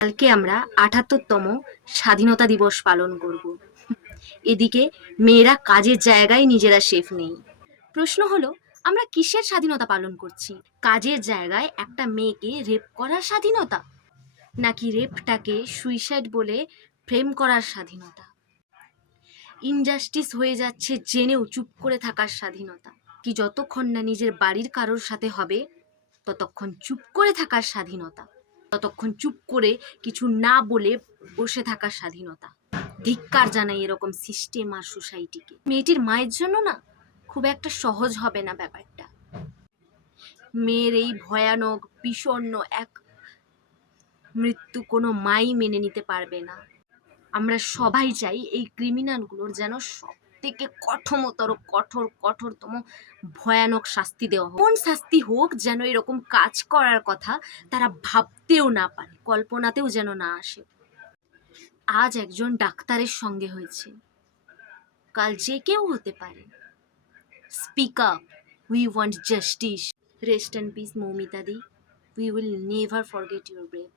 কালকে আমরা ৭৮তম স্বাধীনতা দিবস পালন করব। এদিকে মেয়েরা কাজের জায়গায় নিজেরা শেফ নেই। প্রশ্ন হলো, আমরা কিসের স্বাধীনতা পালন করছি? কাজের জায়গায় একটা মেয়েকে রেপ করার স্বাধীনতা, নাকি রেপটাকে সুইসাইড বলে ফ্রেম করার স্বাধীনতা? ইনজাস্টিস হয়ে যাচ্ছে জেনেও চুপ করে থাকার স্বাধীনতা, কি যতক্ষণ না নিজের বাড়ির কারোর সাথে হবে ততক্ষণ চুপ করে থাকার স্বাধীনতা, ততক্ষণ চুপ করে কিছু না বলে বসে থাকার স্বাধীনতা? ধিক্কার জানাই এরকম সিস্টেম আর সোসাইটিকে। মেয়েটির মায়ের জন্য না খুব একটা সহজ হবে না ব্যাপারটা। মেয়ের এই ভয়ানক বিষণ্ণ এক মৃত্যু কোনো মাই মেনে নিতে পারবে না। আমরা সবাই চাই এই ক্রিমিনালগুলোর যেন সব থেকে কঠোরতম ভয়ানক শাস্তি দেওয়া হোক। কোন শাস্তি হোক যেন এরকম কাজ করার কথা তারা ভাবতেও না পারে, কল্পনাতেও যেন না আসে। আজ একজন ডাক্তারের সঙ্গে হয়েছে, কাল যে কেউ হতে পারে। Speak up, we want justice. Rest in peace Moumita the, we will never forget your brave.